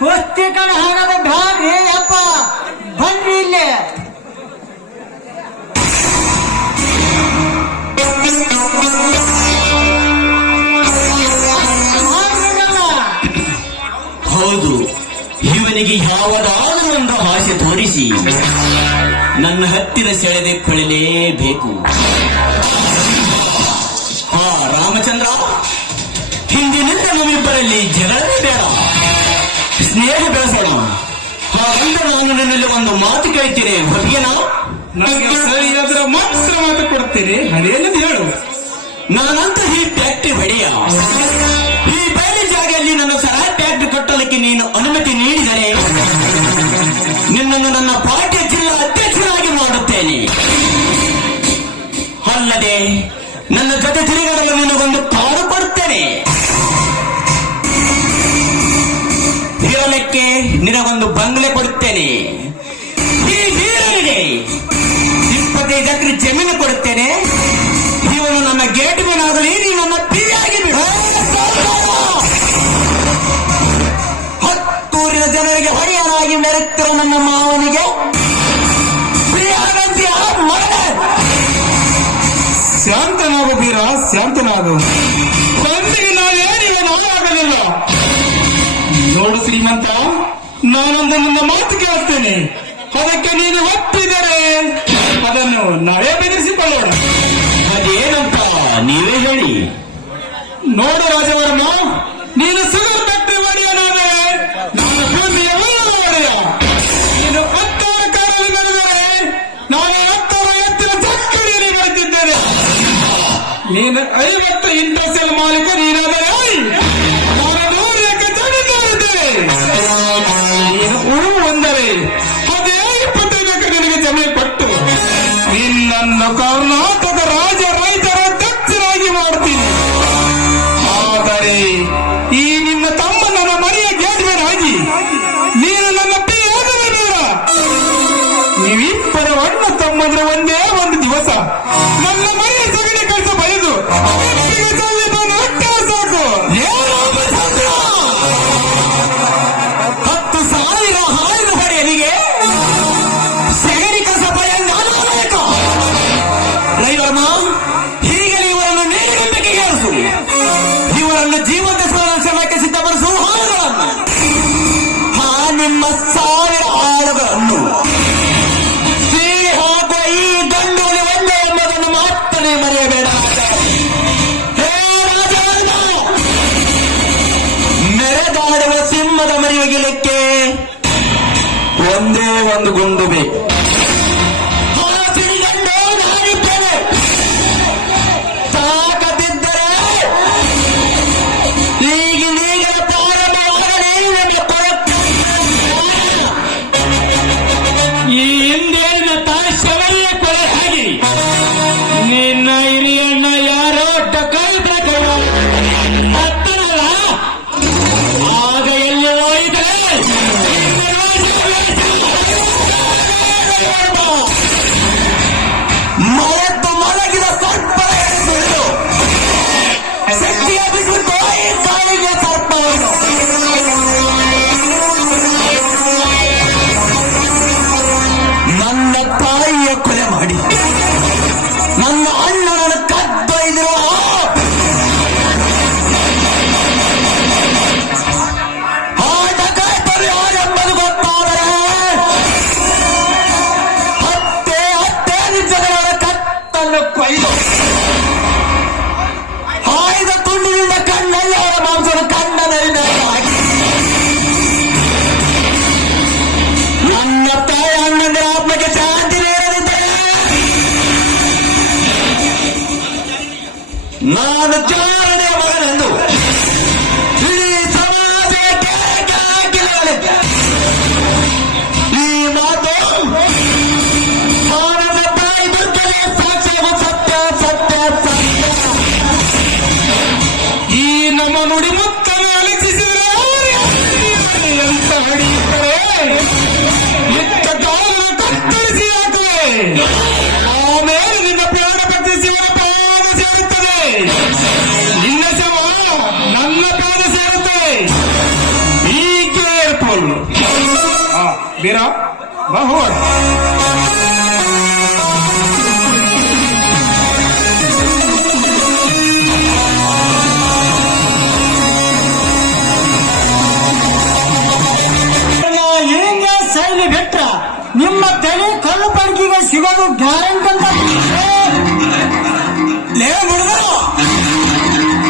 ಪುಸ್ತಕನ ಹಾಡೋದ ಬ್ಯಾಡ್ರಿ ಅಪ್ಪ, ಬನ್ರಿ ಇಲ್ಲೇ. ಹೌದು, ಇವನಿಗೆ ಯಾವುದಾದರೂ ಒಂದು ಆಸೆ ತೋರಿಸಿ ನನ್ನ ಹತ್ತಿರ ಸೆಳೆದುಕೊಳ್ಳಲೇಬೇಕು. ರಾಮಚಂದ್ರ, ಹಿಂದಿನಿಂದ ನಮ್ಮಿಬ್ಬರಲ್ಲಿ ಜಗಳವೇ ಬೇಡ, ಸ್ನೇಹ ಬೆಳೆಸೋಣ. ಹಾಗಂತ ನಾನು ನಿನ್ನಲ್ಲಿ ಒಂದು ಮಾತು ಕೇಳ್ತೀನಿ, ಹೊರಗೇನಾ? ನನಗೆ ಸರಿಯಾದ್ರೆ ಮಾತ್ರ ಮಾತು ಕೊಡ್ತೀನಿ, ಅದೇನದು ಹೇಳು. ನಾನಂತ ಈ ಫ್ಯಾಕ್ಟ್ರಿ ಬಡಿಯ, ಈ ಬೇರೆ ಜಾಗದಲ್ಲಿ ನನ್ನ ಸರ ಫ್ಯಾಕ್ಟ್ರಿ ಕಟ್ಟಲಿಕ್ಕೆ ನೀನು ಅನುಮತಿ ನೀಡಿದರೆ ನಿನ್ನನ್ನು ನನ್ನ ಪಾರ್ಟಿಯ ಜಿಲ್ಲಾ ಅಧ್ಯಕ್ಷರಾಗಿ ಮಾಡುತ್ತೇನೆ. ಅಲ್ಲದೆ ನನ್ನ ಜೊತೆ ತಿರುಗಾಡಲು ನಿನಗೊಂದು ಕಾರು ಕೊಡುತ್ತೇನೆ. ಇರಲಿಕ್ಕೆ ನಿನಗೊಂದು ಬಂಗ್ಲೆ ಕೊಡುತ್ತೇನೆ. ಈ ವೀರನಿಗೆ 25 ಎಕರೆ ಜಮೀನು ಕೊಡುತ್ತೇನೆ. ಇವನು ನನ್ನ ಗೇಟ್ ಮೇಲೆ ಆಗಲಿ, ನೀನು ನನ್ನ ಪಿರಿಯಾಗಿ ಬಿಡು. 10 ಊರಿನ ಜನರಿಗೆ ಹೊಡೆಯನಾಗಿ ಮೆರೆತಿರುವ ನನ್ನ ಮಾವನಿಗೆ ಪ್ರಿಯಾಗಂತಿಯ ಮಗನೇ. ಶಾಂತನಾಗು ಬೀರ, ಶಾಂತನಾಗು. ಬಂದಿಗೆ ನಾವೇನಿಗೆ ನಾವಾಗಲಿಲ್ಲ. ನೋಡು ಶ್ರೀಮಂತ, ನಾನೊಂದು ನನ್ನ ಮಾತು ಕೇಳ್ತೇನೆ. ಅದಕ್ಕೆ ನೀನು ಒಪ್ಪಿದರೆ ಅದನ್ನು ನಾವೇ ಬೆದರಿಸಿಕೊಳ್ಳೋಣ. ಅದೇನಂತ ನೀವೇ ಹೇಳಿ. ನೋಡು ರಾಜವರ್ಮ, ನೀನು ಸುಗರ್ ಫ್ಯಾಕ್ಟ್ರಿ ಒಡೆಯನಾದರೆ ನಾನು ಭೂಮಿಯ ಒಡೆಯ. ನೀನು 10 ಕಾಲಲ್ಲಿ ನಡೆದರೆ ನಾನು 10 ಎತ್ತಿನ ಚಕ್ಕಡಿಯಲ್ಲಿ ಬರುತ್ತಿದ್ದೇನೆ. ನೀನು 50 ಇಂಡಸ್ಟ್ರಿಯಲ್ ಮಾಲೀಕ ನೀನಾದರೆ ನಾನು 100 ಎಕರೆ ಜಮೀನಿದ್ದೇನೆ. ನೀನು ಉಳು ಒಂದರೆ ಅದೇ 25 ಎಕರೆ ನಿನಗೆ ಜಮೀನು ಕೊಟ್ಟು ನಿನ್ನನ್ನು ಕರ್ನಾಟಕ ರಾಜ್ಯ ರೈತರ ಅಧ್ಯಕ್ಷರಾಗಿ ಮಾಡ್ತೀನಿ. ಆದರೆ ಈ ನಿನ್ನ ತಮ್ಮ ನನ್ನ ಮನೆಯ ಗೇಟ್ ಮೇಲೆ ಹಾಕಿ ನೀನು ನನ್ನ ಪಿಯಾಗಲೇ ಬೇಡ. ನೀವಿಬ್ಬರ ಅಣ್ಣ ತಮ್ಮಂದ್ರೆ ಒಂದೇ ಒಂದು ದಿವಸ ನನ್ನ ಮನೆಯ ಜಗಡಿ ಕೆಲಸ ಬರೆದು ಸಾಕು. 10,000 ಹಾಯ್ದು ಹೊಡೆಯಲಿಗೆ ಸೆಗಣಿ ಕಸ ಪಡೆಯಬೇಕು. ರೈವರ್ಮ, ಹೀಗೆ ಇವರನ್ನು ನೇರಕ್ಕೆ ಕೇಳಿಸು. ಇವರನ್ನು ಜೀವಂತ ಶ್ರಮಕ್ಕೆ ಸಿದ್ಧಪಡಿಸು. ನಿಮ್ಮ 1000 ಆಳುಗಳನ್ನು ಸೀಳಿ ಹಾಕುವ ಈ ದಂಡು ಒಂದೇ ಎಂಬುದನ್ನು ಮಾತ್ರನೇ ಮರೆಯಬೇಡ. ಹೇ ರಾಜವರ್ಮ, ಮೆರೆದಾಡುವ ಸಿಂಹದ ಮರಿಯೊಗಿಲಿಕ್ಕೆ ಒಂದೇ ಒಂದು ಗುಂಡು ಬೇಕು. ನಾನಿದ್ದೇನೆ. ತಾಕತ್ತಿದ್ದರೆ ಈಗಿನ ಪ್ರಾರಂಭವಾಗಲೇ ನನ್ನ ಈ ಹಿಂದೆ ತಾಶವರಿಯ ಕೊಲೆ ಹಾಗೆ ನಿನ್ನ ಹಿರಿಯಣ್ಣ ಯಾರೋ ಟಕಲ್ಬೇಕು ಅತ್ತನಲ್ಲ. ಆಗ ಎಲ್ಲಿ ಹೋಯಿದರೆ ಮರೆತು ಮಲಗಿದ ಸರ್ಪದ ಎದುರು ಶಕ್ತಿಯ ಬಿಟ್ಟು ಕಾಲಿಗೆ ಸರ್ಪವನ್ನು ನನ್ನ ತಾಯಿಯ ಕೊಲೆ ಮಾಡಿ ನನ್ನ ಅಣ್ಣನನ್ನು ಕದ್ದೊಯ್ದಿರುವ ಆಟ ಕಾಯ್ತದೆ ಯಾರೆಂಬುದು ಗೊತ್ತಾದರೆ ಹತ್ತೇ ನಿಮಿಷಗಳ ಕತ್ತನ್ನು ಕೊಯ್ದು ಆಯ್ದ ತುಂಡಿನಿಂದ ಕಣ್ಣಲ್ಲಿ ಅವರ ಮಾಂಸದ ಕಣ್ಣನಲ್ಲಿ ಹಾಕಿ ನನ್ನ ತಾಯಿ ಅಣ್ಣಂದಿರ ಆತ್ಮಕ್ಕೆ ಶಾಂತಿ ನೀಡದಿದ್ದರೆ ನಾನು ಜಾರನೆಯ ಮಗನೆಂದು ಇಡೀ ಸಮಾಜಕ್ಕೆ ಹಾಕಿರಲಿದ್ದೆ. ಈ ಮಾತು ನನ್ನ ತಾಯಿ ದುರ್ಗಕ್ಕೆ ಸಾಕ್ಷಿಯಾಗುವ ಸತ್ಯ ಸತ್ಯ ಸತ್ಯ. ಈ ನಮ್ಮ ನುಡಿ ಮುತ್ತನ್ನು ಅಲಕ್ಷಿಸಿದರೆ ಎಂತ ಹೊಡೆಯುತ್ತಾರೆ. ಇತ್ತ ಕಾಲವನ್ನು ಕತ್ತರಿಸಿ ಹಾಕುವೆ. ಆಮೇಲೆ ನಿನ್ನ ಪ್ರಾಣ ಪತ್ನಿ ಶಿವನ ಪ್ರಾಣ ಸೇರುತ್ತದೆ. ನಿನ್ನ ಶವ ನನ್ನ ಪ್ರಾಣ ಸೇರುತ್ತದೆ. ಈ ಕೇರ್ಪ ಆಗುವಳು. ವೀರ ಬಾ ಹೋಗೋಣ. ಹಿಂಗ ಶೈಲಿ ಬಿಟ್ರ ನಿಮ್ಮ ತಲೆ ಕಲ್ಲು ಪಣಕಿಗೆ ಸಿಗೋದು ಗ್ಯಾರಂಟಿ ಅಂತ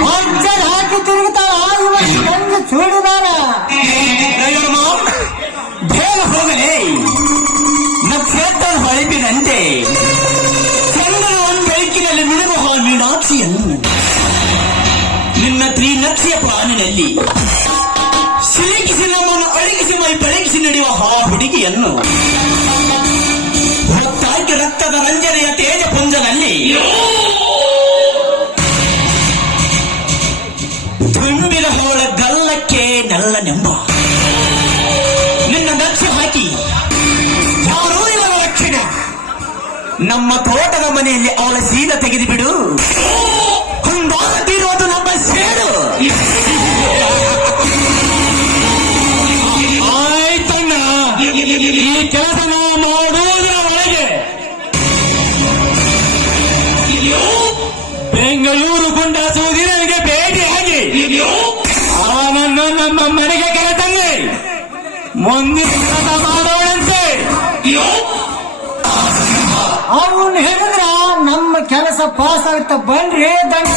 ಪಂಚರ್ ಹಾಕಿ ತಿರುಗುತ್ತಾರ ಇವತ್ತು ಹೆಂಗೆ ಚೂಡಿದಾರ ಬೇಗ ಹೋಗಲೇ ನಕ್ಷತ್ರ ಹೊಳಪಿನಂತೆ ಚಂದ್ರನ ಒಂದು ಬೆಳಕಿನಲ್ಲಿ ಮಿಡುಗುವ ಮೀನಾಕ್ಷಿಯನ್ನು ನಿನ್ನ ತ್ರಿನಕ್ಷಿಯ ಪಾನಿನಲ್ಲಿ ಸಿಲುಕಿಸಿ ನಮ್ಮನ್ನು ಅಡಗಿಸಿ ಮೈ ಬೆಳಗಿಸಿ ನಡೆಯುವ ಆ ಹುಡುಗಿಯನ್ನು ಹೊತ್ತಾಗಿ ರಕ್ತದ ರಂಜನೆಯ ತೇಜ ಪುಂಜನಲ್ಲಿ ತುಂಬಿದ ಅವಳ ಗಲ್ಲಕ್ಕೆ ನಲ್ಲನೆಂಬ ನಿನ್ನ ನಕ್ಷೆ ಹಾಕಿ ಯಾರೂ ಇವರ ರಕ್ಷಣ ನಮ್ಮ ತೋಟದ ಮನೆಯಲ್ಲಿ ಅವಳ ಸೀದ ತೆಗೆದು ಬಿಡು. ಹೊಂದಾಡುತ್ತಿರುವುದು ನಮ್ಮ ಸೇಡು. ಆಯ್ತಣ್ಣ, ಈ ಕೆಲಸ ನಾವು ಮಾಡುವುದರ ಒಳಗೆ ಬೆಂಗಳೂರು ಗುಂಡಾಸುವುದಿನಗೆ ಭೇಟಿಯಾಗಿ ಅವನನ್ನು ನಮ್ಮ ಮನೆಗೆ ಕರೆತಂದೆ ಮುಂದಿನ ಕೆಲಸ ಮಾಡೋಣಂತೆ. ಅವನು ಹೇಳಿದ್ರ ನಮ್ಮ ಕೆಲಸ ಪಾಸ್ ಆಗುತ್ತ ಬನ್ರಿ ದಂಡ